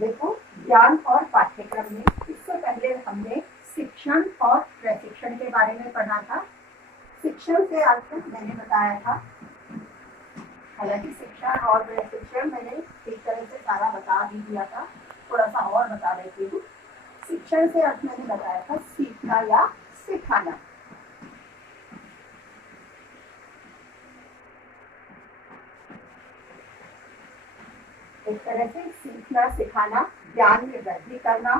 देखो, ज्ञान और पाठ्यक्रम में इससे पहले हमने शिक्षण और प्रशिक्षण के बारे में पढ़ा था। शिक्षण से अर्थ मैंने बताया था, हालांकि शिक्षण और प्रशिक्षण मैंने एक तरह से सारा बता भी दिया था, थोड़ा सा और बता देती हूँ। शिक्षण से अर्थ मैंने बताया था सीखना या सिखाना। एक तरह से सीखना सिखाना, ज्ञान में वृद्धि करना,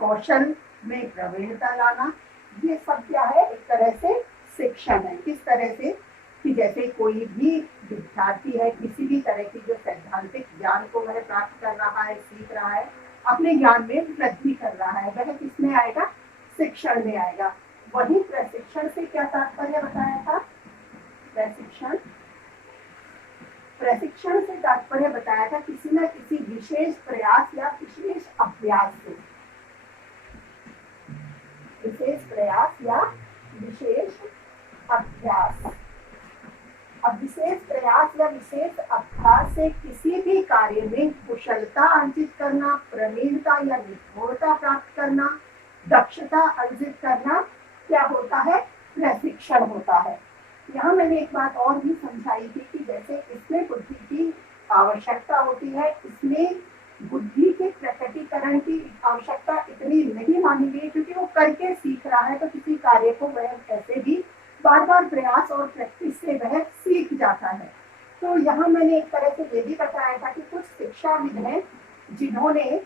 कौशल में प्रवीणता लाना, ये सब क्या है, एक तरह से शिक्षण है। किस तरह से कि जैसे कोई भी विद्यार्थी है, किसी भी तरह की जो सैद्धांतिक ज्ञान को वह प्राप्त कर रहा है, सीख रहा है, अपने ज्ञान में वृद्धि कर रहा है, वह किसमें आएगा, शिक्षण में आएगा। वही प्रशिक्षण से क्या तात्पर्य बताया था, प्रशिक्षण से तात्पर्य बताया था किसी न किसी विशेष प्रयास या विशेष अभ्यास से, विशेष प्रयास या विशेष अभ्यास। अब विशेष प्रयास या विशेष अभ्यास से किसी भी कार्य में कुशलता अर्जित करना, प्रवीणता या निपुणता प्राप्त करना, दक्षता अर्जित करना क्या होता है, प्रशिक्षण होता है। यहाँ मैंने एक बात और भी समझाई थी कि जैसे इसमें बुद्धि की आवश्यकता होती है, इसमें बुद्धि के प्रकटीकरण की आवश्यकता इतनी नहीं मानी गई, क्योंकि वो करके सीख रहा है, तो किसी कार्य को वह ऐसे भी बार बार प्रयास और प्रैक्टिस से वह सीख जाता है। तो यहाँ मैंने एक तरह से ये भी बताया था कि कुछ शिक्षाविद हैं जिन्होंने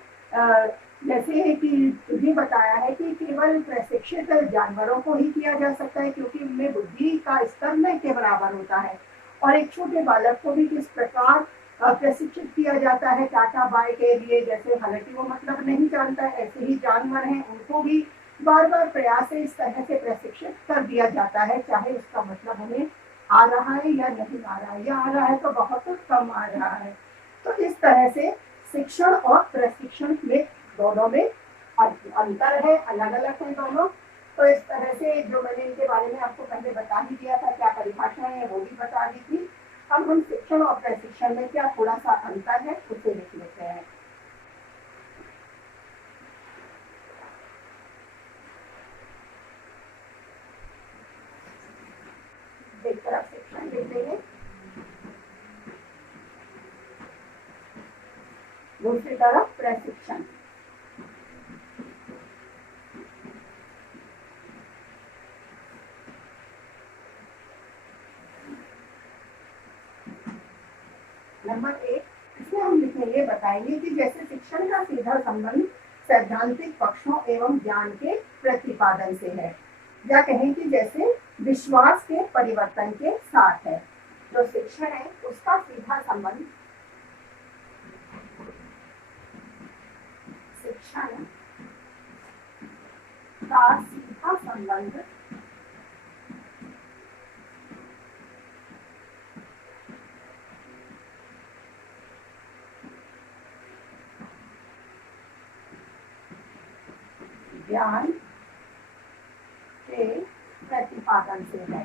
जैसे कि तुम्हें बताया है कि केवल प्रशिक्षित जानवरों को ही किया जा सकता है, क्योंकि उनमें बुद्धि का स्तर न के बराबर होता है। और एक छोटे बालक को भी किस प्रकार प्रशिक्षित किया जाता है टाटा बाय के लिए, जैसे हालांकि वो मतलब नहीं जानता है, ऐसे ही जानवर हैं, उनको भी बार बार प्रयास से इस तरह से प्रशिक्षित कर दिया जाता है, चाहे उसका मतलब उन्हें आ रहा है या नहीं आ रहा है, या आ रहा है तो बहुत कम आ रहा है। तो इस तरह से शिक्षण और प्रशिक्षण में दोनों में अंतर है, अलग अलग है दोनों। तो इस तरह से जो मैंने इनके बारे में आपको पहले बता ही दिया था, क्या परिभाषाएं है वो भी बता दी थी। अब हम शिक्षण और प्रशिक्षण में क्या थोड़ा सा अंतर है उसे लिख लेते हैं। एक तरफ शिक्षण लिख लेंगे, दूसरी तरफ प्रशिक्षण। नंबर 1, इसमें हम लिखेंगे, बताएंगे कि जैसे शिक्षण का सीधा संबंध सैद्धांतिक पक्षों एवं ज्ञान के प्रतिपादन से है, या कहें कि जैसे विश्वास के परिवर्तन के साथ है। जो शिक्षण है उसका सीधा संबंध, शिक्षण का सीधा संबंध ज्ञान के प्रतिपादन से है।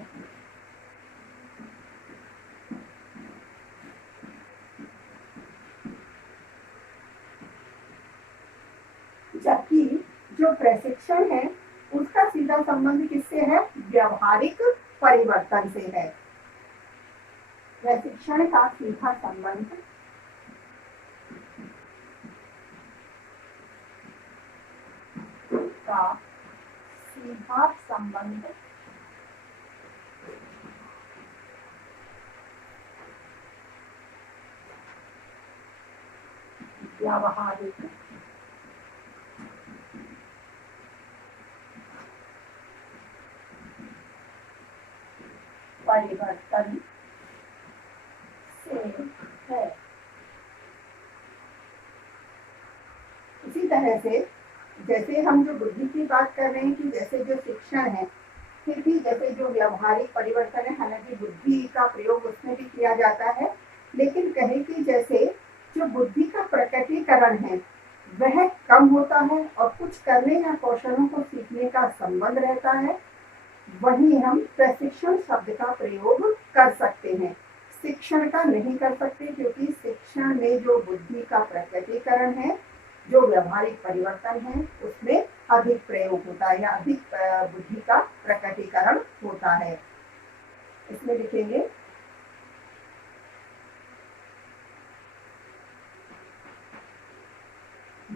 जबकि जो प्रशिक्षण है उसका सीधा संबंध किससे है, व्यवहारिक परिवर्तन से है। प्रशिक्षण का सीधा संबंध व्यवहारिक परिवर्तन से है। इसी तरह से जैसे हम जो बुद्धि की बात कर रहे हैं कि जैसे जो शिक्षण है, फिर भी जैसे जो व्यवहारिक परिवर्तन है, हालांकि बुद्धि का प्रयोग उसमें भी किया जाता है, लेकिन कहें कि जैसे जो बुद्धि का प्रकटीकरण है वह कम होता है और कुछ करने या कौशलों को सीखने का संबंध रहता है, वही हम प्रशिक्षण शब्द का प्रयोग कर सकते हैं। शिक्षण का नहीं कर सकते, क्योंकि शिक्षण में जो बुद्धि का प्रकटीकरण है जो व्यवहारिक परिवर्तन है उसमें अधिक प्रयोग होता है या अधिक बुद्धि का प्रकटीकरण होता है। इसमें लिखेंगे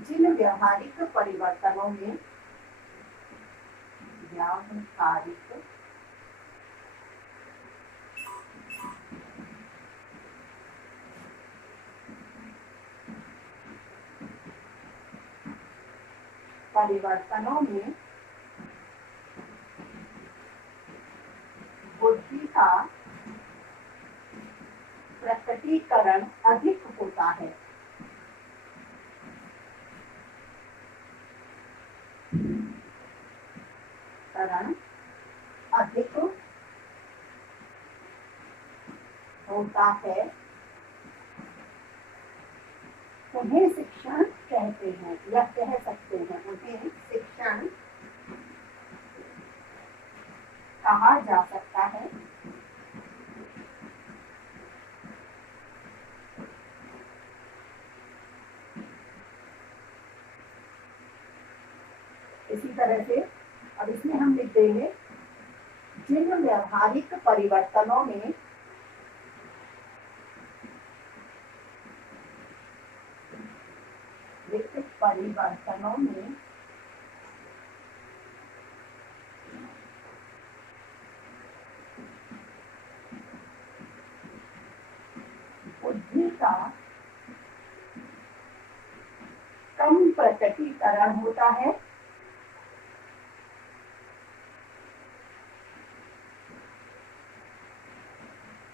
जिन व्यावहारिक परिवर्तनों में व्यावहारिक परिवर्तनों में बुद्धि का प्रकटीकरण अधिक होता है, अधिक होता है, उन्हें शिक्षण कहते हैं या कह सकते हैं, उन्हें शिक्षण कहा जा सकता है। इसी तरह से अब इसमें हम लिख देंगे जिन व्यावहारिक परिवर्तनों में बुद्धि का कम प्रकटीकरण होता है,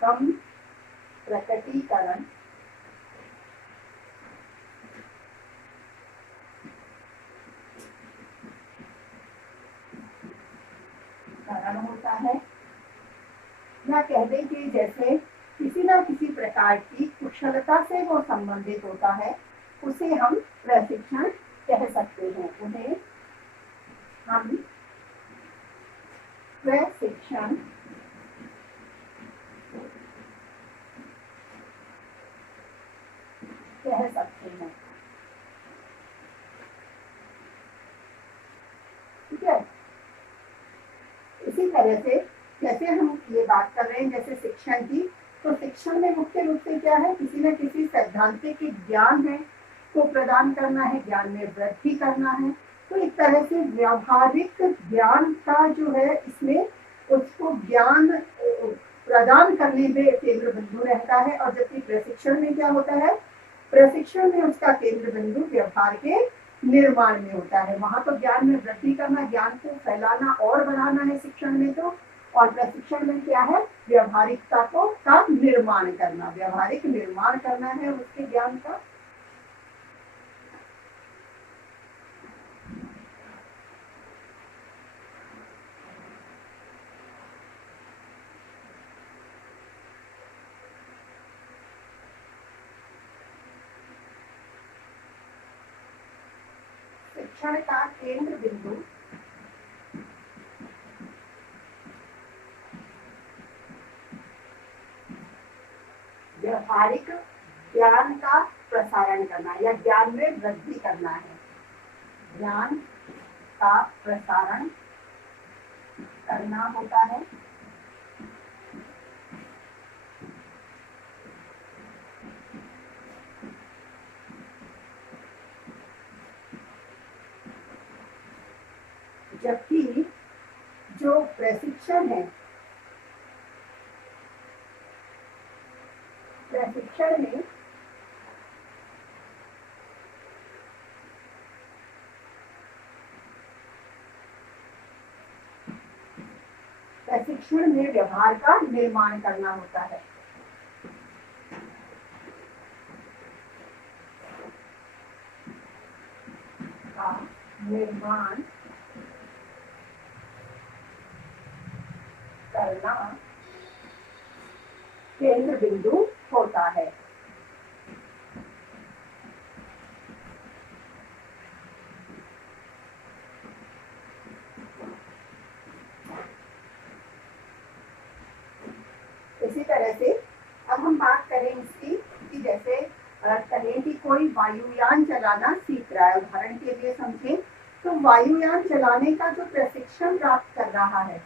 कम प्रकटीकरण होता है, या कह दें कि जैसे किसी न किसी प्रकार की कुशलता से वो संबंधित होता है, उसे हम प्रशिक्षण कह सकते हैं, उन्हें हम प्रशिक्षण कह सकते हैं। ठीक है, इसी तरह से जैसे हम ये बात कर रहे हैं जैसे शिक्षण की, तो शिक्षण में मुख्य रूप से क्या है, किसी न किसी सैद्धांतिक ज्ञान है को प्रदान करना है, ज्ञान में वृद्धि करना है। तो एक तरह से व्यावहारिक ज्ञान का जो है इसमें उसको ज्ञान प्रदान करने में केंद्र बिंदु रहता है, और जबकि प्रशिक्षण में क्या होता है, प्रशिक्षण में उसका केंद्र बिंदु व्यवहार के निर्माण में होता है। वहां तो ज्ञान में वृद्धि करना, ज्ञान को फैलाना और बढ़ाना है शिक्षण में, तो और प्रशिक्षण में क्या है, व्यवहारिकता को का निर्माण करना, व्यवहारिक निर्माण करना है उसके ज्ञान का। शिक्षण का केंद्र बिंदु व्यवहारिक ज्ञान का प्रसारण करना या ज्ञान में वृद्धि करना है, ज्ञान का प्रसारण करना होता है। जबकि जो प्रशिक्षण है, प्रशिक्षण में व्यवहार का निर्माण करना होता है। का निर्माण करना केंद्र बिंदु होता है। इसी तरह से अब हम बात करें इसकी कि जैसे कहें कि कोई वायुयान चलाना सीख रहा है, उदाहरण के लिए समझे तो वायुयान चलाने का जो प्रशिक्षण प्राप्त कर रहा है,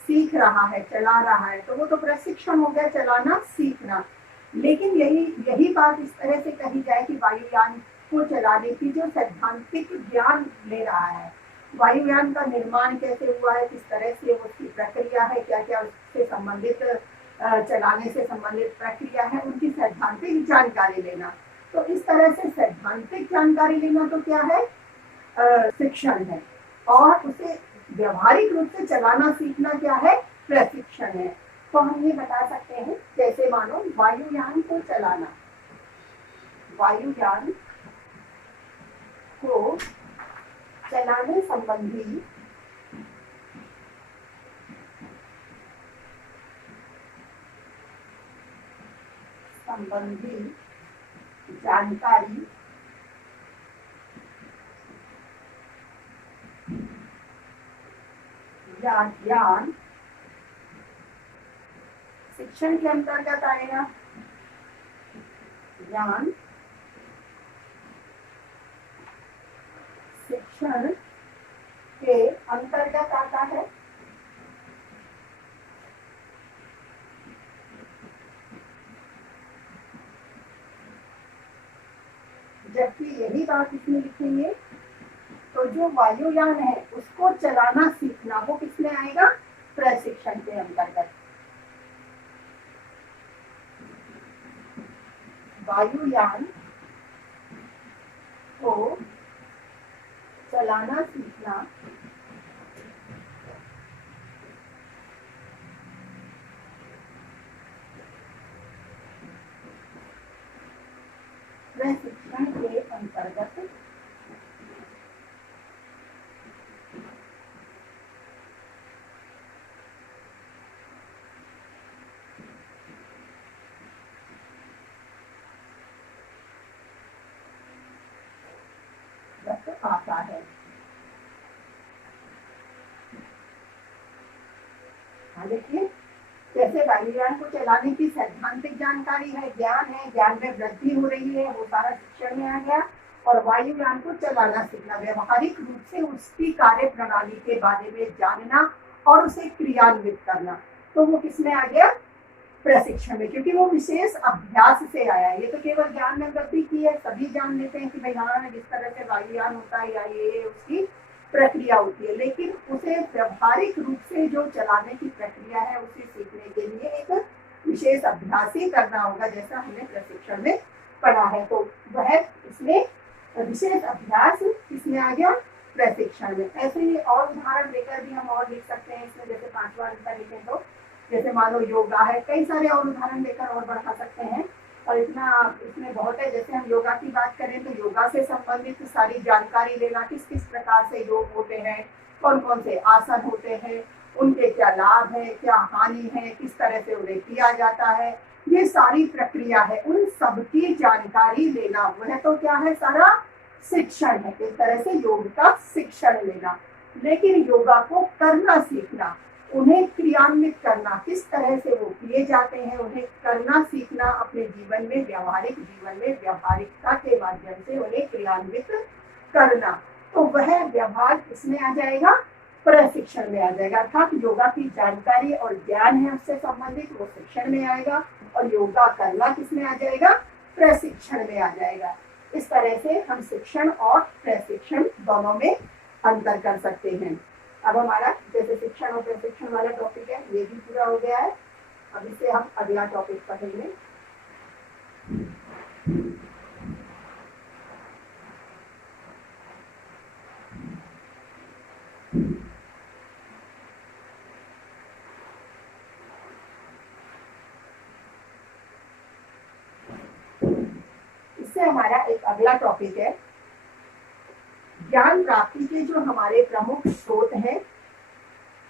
सीख रहा है, चला रहा है, तो वो तो प्रशिक्षण हो गया, चलाना सीखना। लेकिन यही बात इस तरह से कही जाए कि वायुयान को चलाने की जो सैद्धांतिक ज्ञान ले रहा है, वायुयान का निर्माण कैसे हुआ है, किस तरह से उसकी प्रक्रिया है, क्या क्या उससे संबंधित चलाने से संबंधित प्रक्रिया है, उनकी सैद्धांतिक जानकारी लेना। तो इस तरह से सैद्धांतिक जानकारी लेना तो क्या है, शिक्षण है, और उसे व्यवहारिक रूप से चलाना सीखना क्या है, प्रशिक्षण है। तो हम ये बता सकते हैं, जैसे मानो वायुयान को चलाना, वायुयान को चलाने संबंधी जानकारी या ज्ञान शिक्षण के अंतर्गत आएगा। ज्ञान शिक्षण के अंतर्गत आता है। जबकि यही बात इसमें लिखेंगे तो जो वायुयान है उसको चलाना सीखना वो किसमें आएगा, प्रशिक्षण के अंतर्गत। वायुयान को चलाना सीखना प्रशिक्षण के अंतर्गत आता है। देखिए, जैसे वायुयान को चलाने की सैद्धांतिक जानकारी है, ज्ञान है, ज्ञान में वृद्धि हो रही है, वो सारा शिक्षण में आ गया। और वायुयान को चलाना सीखना, व्यवहारिक रूप से उसकी कार्य प्रणाली के बारे में जानना और उसे क्रियान्वित करना, तो वो किसमें आ गया, प्रशिक्षण में, क्योंकि वो विशेष अभ्यास से आया है। ये तो केवल ज्ञान में वृद्धि की है, सभी जान लेते हैं कि भाई हाँ जिस तरह से वायुयान होता है या ये उसकी प्रक्रिया होती है, लेकिन उसे व्यवहारिक रूप से जो चलाने की प्रक्रिया है उसे सीखने के लिए एक विशेष अभ्यास ही करना होगा, जैसा हमने प्रशिक्षण में पढ़ा है। तो वह इसमें विशेष अभ्यास इसमें आ गया, प्रशिक्षण में। ऐसे ही और उदाहरण देकर भी हम और लिख सकते हैं इसमें, जैसे 5वां अंतर लिखें तो जैसे मान लो योगा है, कई सारे और उदाहरण देकर और बढ़ा सकते हैं, और इतना इसमें बहुत है। जैसे हम योगा की बात करें तो योगा से संबंधित सारी जानकारी लेना, किस किस प्रकार से योग होते हैं, कौन कौन से आसन होते हैं, उनके क्या लाभ है, क्या हानि है, किस तरह से उन्हें किया जाता है, ये सारी प्रक्रिया है, उन सबकी जानकारी लेना, वह तो क्या है, सारा शिक्षण है। इस तरह से योग का शिक्षण लेना। लेकिन योगा को करना सीखना, उन्हें क्रियान्वित करना, किस तरह से वो किए जाते हैं, उन्हें करना सीखना, अपने जीवन में, व्यावहारिक जीवन में व्यावहारिकता के माध्यम से उन्हें क्रियान्वित करना, तो वह व्यवहार इसमें आ जाएगा, प्रशिक्षण में आ जाएगा। अर्थात योगा की जानकारी और ज्ञान है उससे संबंधित, वो शिक्षण में आएगा, और योगा करना किसमें आ जाएगा, प्रशिक्षण में आ जाएगा। इस तरह से हम शिक्षण और प्रशिक्षण दोनों में अंतर कर सकते हैं। अब हमारा जैसे शिक्षण और प्रशिक्षण वाला टॉपिक है ये भी पूरा हो गया है। अब इससे हम अगला टॉपिक पढ़ेंगे। इससे हमारा एक अगला टॉपिक है ज्ञान प्राप्ति के जो हमारे प्रमुख स्रोत हैं,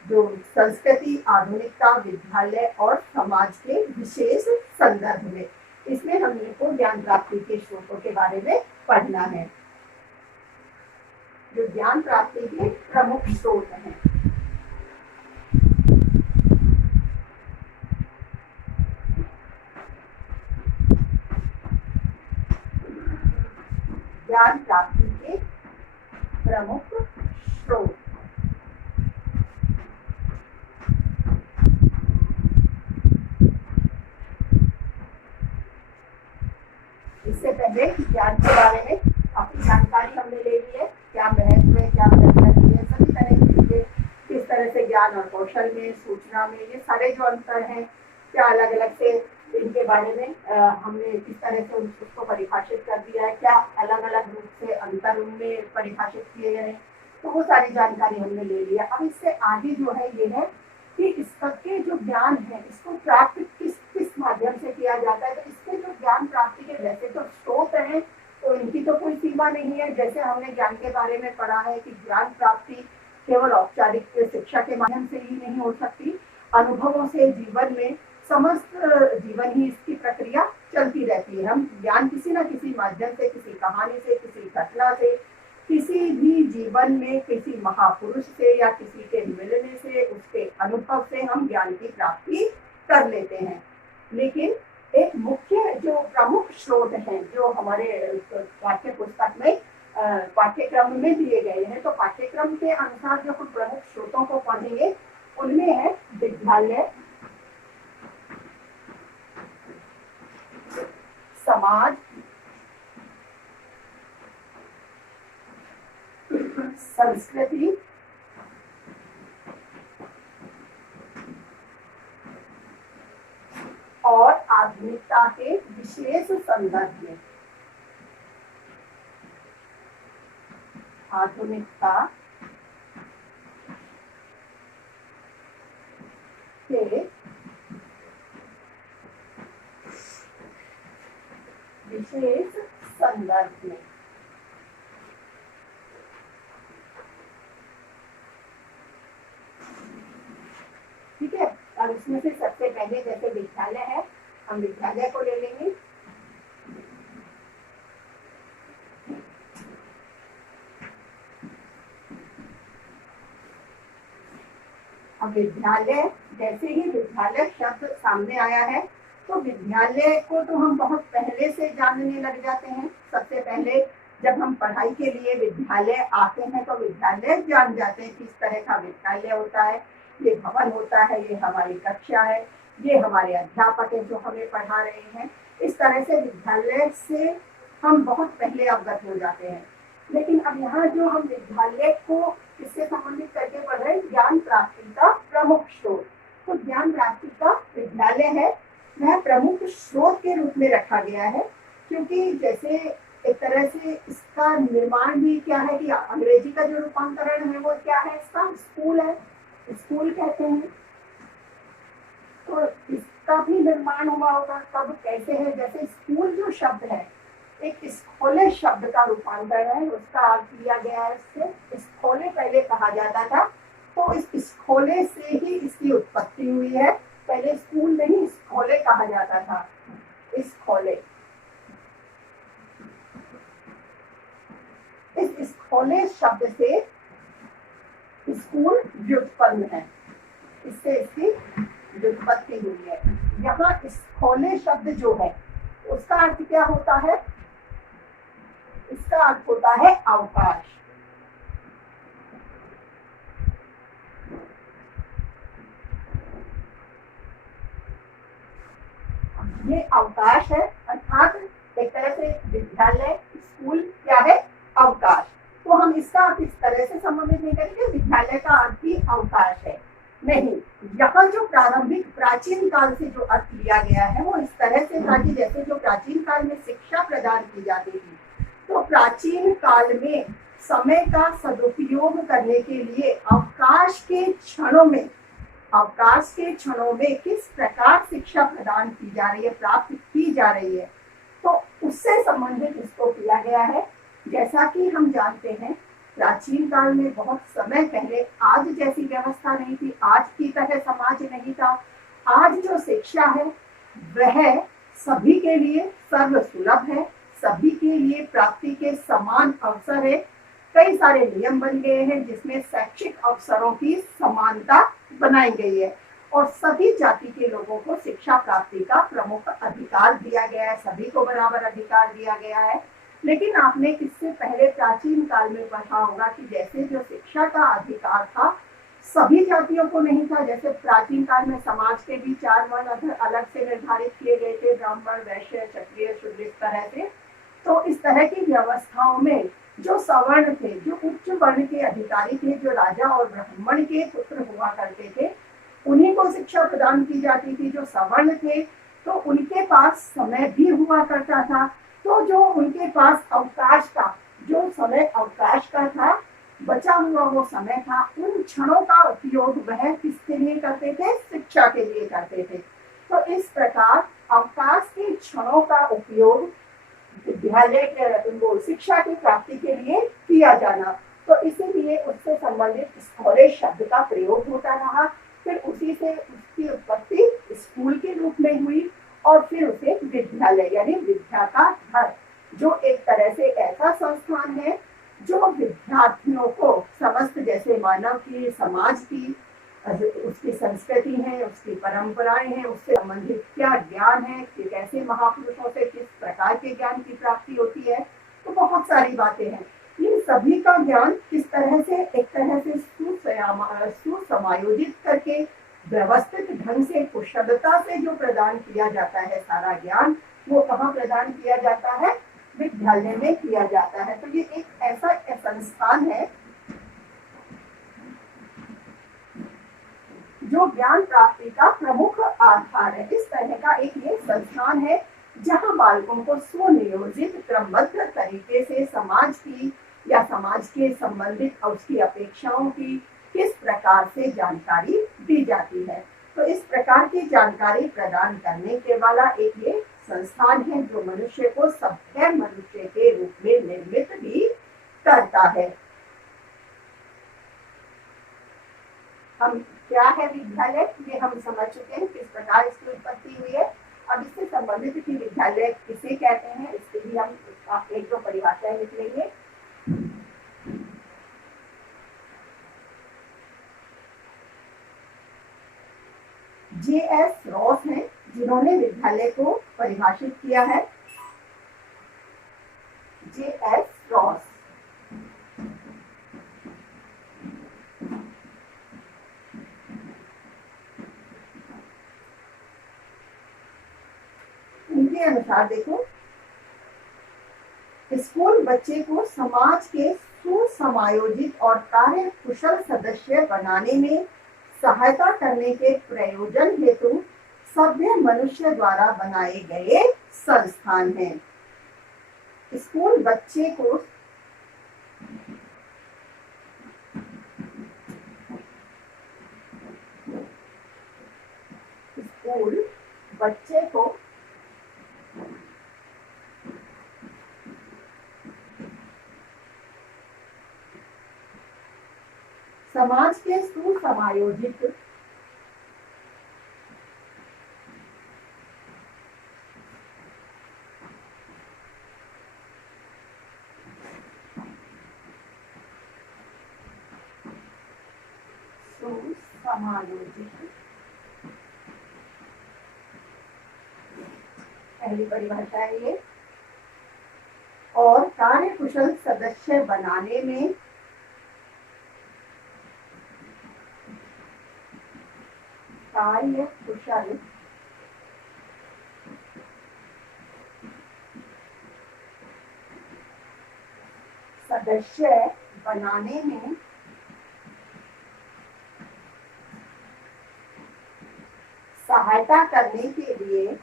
जो संस्कृति, आधुनिकता, विद्यालय और समाज के विशेष संदर्भ में, इसमें हमने को ज्ञान प्राप्ति के स्रोतों के बारे में पढ़ना है। जो ज्ञान प्राप्ति के प्रमुख स्रोत हैं, ज्ञान प्राप्ति के प्रमुख स्रोत। इससे पहले ज्ञान के बारे में अपनी जानकारी हमने ले ली है, क्या महत्व है, क्या प्रकृति है, सभी तरह की चीजें, किस तरह से ज्ञान और कौशल में, सूचना में, ये सारे जो अंतर हैं, क्या अलग अलग से इनके बारे में हमने किस तरह से उसको परिभाषित कर दिया है, क्या अलग अलग रूप से अंतर उनमें परिभाषित किए गए हैं, तो वो सारी जानकारी हमने ले लिया। अब इससे आगे जो है ये है कि इसके जो ज्ञान है इसको प्राप्त किस किस माध्यम से किया जाता है। तो इसके जो ज्ञान प्राप्ति के वैसे तो स्रोत हैं, तो इनकी तो कोई सीमा नहीं है। जैसे हमने ज्ञान के बारे में पढ़ा है कि ज्ञान प्राप्ति केवल औपचारिक शिक्षा के माध्यम से ही नहीं हो सकती, अनुभवों से, जीवन में समस्त जीवन ही इसकी प्रक्रिया चलती रहती है। हम ज्ञान किसी न किसी माध्यम से, किसी कहानी से, किसी घटना से, किसी भी जीवन में किसी महापुरुष से या किसी के मिलने से, उसके अनुभव से हम ज्ञान की प्राप्ति कर लेते हैं। लेकिन एक मुख्य जो प्रमुख स्रोत हैं जो हमारे पाठ्य पुस्तक में पाठ्यक्रम में दिए गए हैं, तो पाठ्यक्रम के अनुसार जो हम प्रमुख स्रोतों को पढ़ेंगे उनमें है विद्यालय, समाज, संस्कृति, और आधुनिकता के विशेष संदर्भ में। आधुनिकता के विशेष संदर्भ में। ठीक है, और इसमें से सबसे पहले जैसे विद्यालय है, हम विद्यालय को ले लेंगे। अब विद्यालय, जैसे ही विद्यालय शब्द सामने आया है तो विद्यालय को तो हम बहुत पहले से जानने लग जाते हैं। सबसे पहले जब हम पढ़ाई के लिए विद्यालय आते हैं तो विद्यालय जान जाते हैं किस तरह का विद्यालय होता है। ये भवन होता है, ये हमारी कक्षा है, ये हमारे अध्यापक है जो हमें पढ़ा रहे हैं। इस तरह से विद्यालय से हम बहुत पहले अवगत हो जाते हैं। लेकिन अब यहाँ जो हम विद्यालय को किससे संबंधित करके पढ़ रहे हैं, ज्ञान प्राप्ति का प्रमुख स्रोत। तो ज्ञान प्राप्ति का विद्यालय है, वह प्रमुख स्रोत के रूप में रखा गया है, क्योंकि जैसे एक तरह से इसका निर्माण भी क्या है कि अंग्रेजी का जो रूपांतरण है वो क्या है, इसका स्कूल है, स्कूल कहते हैं। तो इसका भी निर्माण हुआ होगा कब, कैसे है। जैसे स्कूल जो शब्द है एक स्कूले शब्द का रूपांतर है, उसका अर्थ लिया गया है इससे। स्कूले पहले कहा जाता था, तो इस स्कूले से ही इसकी उत्पत्ति हुई है। पहले स्कूल नहीं स्कूले कहा जाता था, स्कूले। इस स्कूले शब्द से स्कूल व्युत्पन्न है, इससे इसकी व्युत्पत्ति हुई है। यहाँ स्कूले शब्द जो है उसका अर्थ क्या होता है, इसका अर्थ होता है अवकाश। ये अवकाश है, अर्थात एक तरह से विद्यालय, स्कूल क्या है, अवकाश। तो हम इसका अर्थ इस तरह से संबंधित नहीं करेंगे विद्यालय का अर्थ ही अवकाश है, नहीं। यहाँ जो प्रारंभिक प्राचीन काल से जो अर्थ लिया गया है वो इस तरह से था कि जैसे जो प्राचीन काल में शिक्षा प्रदान की जाती थी, तो प्राचीन काल में समय का सदुपयोग करने के लिए अवकाश के क्षणों में किस प्रकार शिक्षा प्रदान की जा रही है, प्राप्त की जा रही है, तो उससे संबंधित इसको किया गया है। जैसा कि हम जानते हैं प्राचीन काल में बहुत समय पहले आज जैसी व्यवस्था नहीं थी, आज की तरह समाज नहीं था। आज जो शिक्षा है वह सभी के लिए सर्व सुलभ है, सभी के लिए प्राप्ति के समान अवसर है। कई सारे नियम बन गए हैं जिसमें शैक्षिक अवसरों की समानता बनाई गई है और सभी जाति के लोगों को शिक्षा प्राप्ति का प्रमुख अधिकार दिया गया है, सभी को बराबर अधिकार दिया गया है। लेकिन आपने इससे पहले प्राचीन काल में पढ़ा होगा कि जैसे जो शिक्षा का अधिकार था सभी जातियों को नहीं था। जैसे प्राचीन काल में समाज के भी 4 वर्ण अलग से निर्धारित किए गए थे, ब्राह्मण, वैश्य, क्षत्रिय, शूद्र, इस तरह से। तो इस तरह की व्यवस्थाओं में जो सवर्ण थे, जो उच्च वर्ण के अधिकारी थे, जो राजा और ब्राह्मण के पुत्र हुआ करते थे, उन्हीं को शिक्षा प्रदान की जाती थी। जो सवर्ण थे तो उनके पास समय भी हुआ करता था, तो जो उनके पास अवकाश का, जो समय अवकाश का था, बचा हुआ वो समय था, उन क्षणों का उपयोग वह किसके लिए करते थे? शिक्षा के लिए करते थे। तो इस प्रकार अवकाश के क्षणों का उपयोग विद्यालय वो शिक्षा की प्राप्ति के लिए किया जाना, तो इसीलिए उससे संबंधित स्कॉलर शब्द का प्रयोग होता रहा। फिर उसी से उसकी उत्पत्ति स्कूल के रूप में हुई और फिर उसे विद्यालय यानी विद्या का घर, जो एक तरह से ऐसा संस्थान है जो विद्यार्थियों को समस्त जैसे मानव की, समाज की, उसकी संस्कृति है, उसकी परंपराएं हैं, उससे संबंधित क्या ज्ञान है, कि कैसे महापुरुषों से किस प्रकार के ज्ञान की प्राप्ति होती है, तो बहुत सारी बातें हैं। इन सभी का ज्ञान किस तरह से एक तरह से सुसमायोजित करके व्यवस्थित ढंग से कुशलता से जो प्रदान किया जाता है सारा ज्ञान, वो कहाँ प्रदान किया जाता है? विद्यालय में किया जाता है। तो ये एक ऐसा संस्थान है जो ज्ञान प्राप्ति का प्रमुख आधार है। इस तरह का एक ये संस्थान है जहां बालकों को सुनियोजित क्रमबद्ध तरीके से समाज की या समाज के संबंधित उसकी अपेक्षाओं की किस प्रकार से जानकारी दी जाती है। तो इस प्रकार की जानकारी प्रदान करने के वाला एक ये संस्थान है जो मनुष्य को सभ्य मनुष्य के रूप में निर्मित भी करता है। हम क्या है विद्यालय, ये हम समझ चुके हैं किस प्रकार इसकी उत्पत्ति हुई है। अब इससे संबंधित कि विद्यालय किसे कहते हैं, इसके भी हम एक दो परिभाषाएं लिख लेंगे। J.S. रॉस हैं जिन्होंने विद्यालय को परिभाषित किया है। J.S. रॉस उनके अनुसार देखो, स्कूल बच्चे को समाज के सुसमायोजित और कार्य कुशल सदस्य बनाने में सहायता करने के प्रयोजन हेतु सभ्य मनुष्य द्वारा बनाए गए संस्थान है। स्कूल बच्चे को समाज के सुसमायोजित पहली परिभाषा है ये, और कार्य कुशल सदस्य बनाने में कार्य कुशल सदस्य बनाने में सहायता करने के लिए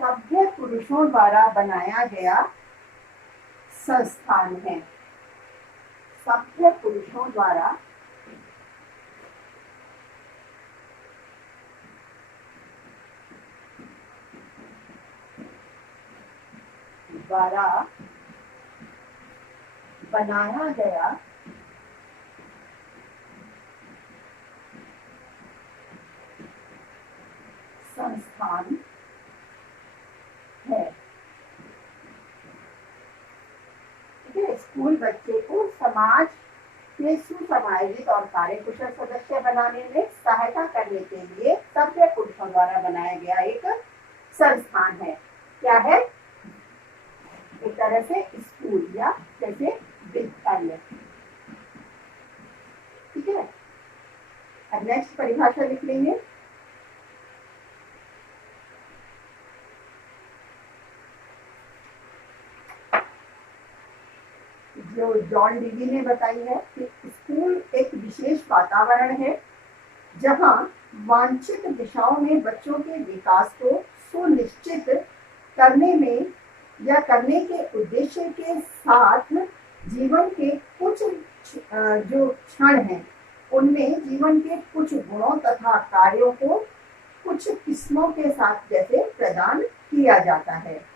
सभ्य पुरुषों द्वारा बनाया गया संस्थान है। सभ्य पुरुषों द्वारा बनाया गया संस्थान है। ठीक है, स्कूल बच्चे को समाज के सुसमायोजित और कार्यकुशल सदस्य बनाने में सहायता करने के लिए सभ्य पुरुषों द्वारा बनाया गया एक संस्थान है। क्या है? एक तरह से स्कूल या जैसे विद्यालय। ठीक है, अब नेक्स्ट परिभाषा लिख लेंगे। जो जॉन डीवी ने बताई है कि स्कूल एक विशेष वातावरण है जहां वांछित दिशाओं में बच्चों के विकास को सुनिश्चित करने में या करने के उद्देश्य के साथ जीवन के कुछ जो क्षण हैं उनमें जीवन के कुछ गुणों तथा कार्यों को कुछ किस्मों के साथ जैसे प्रदान किया जाता है।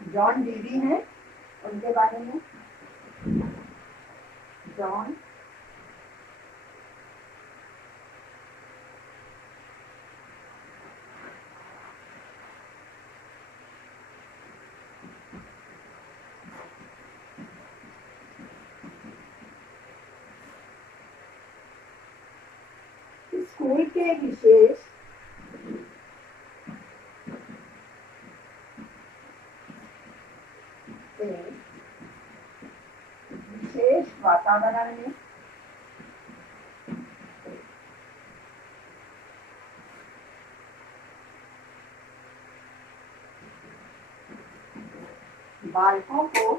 जॉन डीवी हैं, उनके बारे में जॉन स्कूल के विशेष वातावरण में बालकों को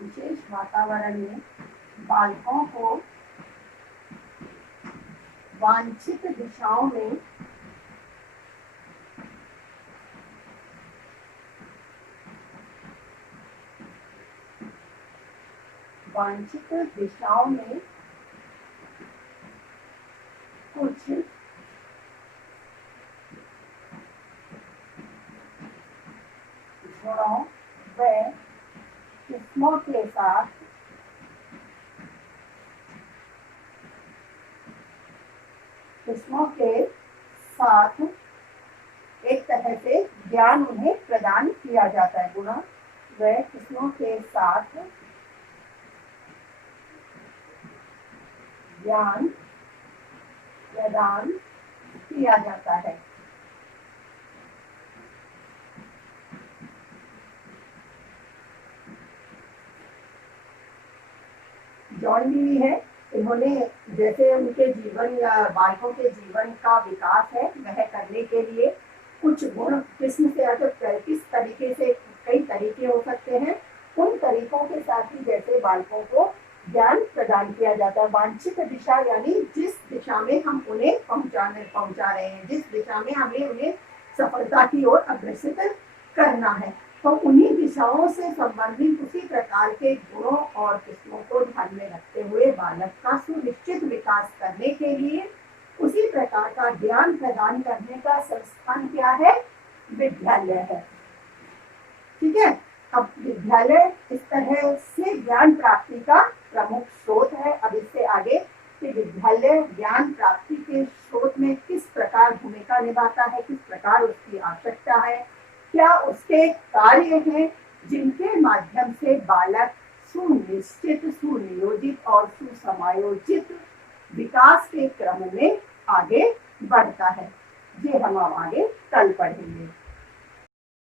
विशेष वातावरण में बालकों को वांछित दिशाओं में कुछ गुणों व किस्मों के साथ एक तरह से ज्ञान उन्हें प्रदान किया जाता है। गुणों व किस्मों के साथ ज्ञान प्रदान किया जाता है। जॉन डीवी है, इन्होंने जैसे उनके जीवन या बालकों के जीवन का विकास है वह करने के लिए कुछ गुण किस्म से किस तरीके से कई तरीके हो सकते हैं, उन तरीकों के साथ ही जैसे बालकों को ज्ञान प्रदान किया जाता है। वांछित दिशा यानी जिस दिशा में हम उन्हें पहुंचा रहे हैं, जिस दिशा में हमें उन्हें सफलता की ओर अग्रसित करना है, तो उन्हीं दिशाओं से संबंधित उसी प्रकार के गुणों और किस्मों को ध्यान में रखते हुए बालक का सुनिश्चित विकास करने के लिए उसी प्रकार का ज्ञान प्रदान करने का संस्थान क्या है? विद्यालय है। ठीक है, अब विद्यालय इस तरह से ज्ञान प्राप्ति का प्रमुख स्रोत है। अब इससे आगे कि विद्यालय ज्ञान प्राप्ति के स्रोत में किस प्रकार भूमिका निभाता है, किस प्रकार उसकी आवश्यकता है, क्या उसके कार्य हैं जिनके माध्यम से बालक सुनिश्चित, सुनियोजित और सुसमायोजित विकास के क्रम में आगे बढ़ता है। ये हम आगे कल पढ़ेंगे।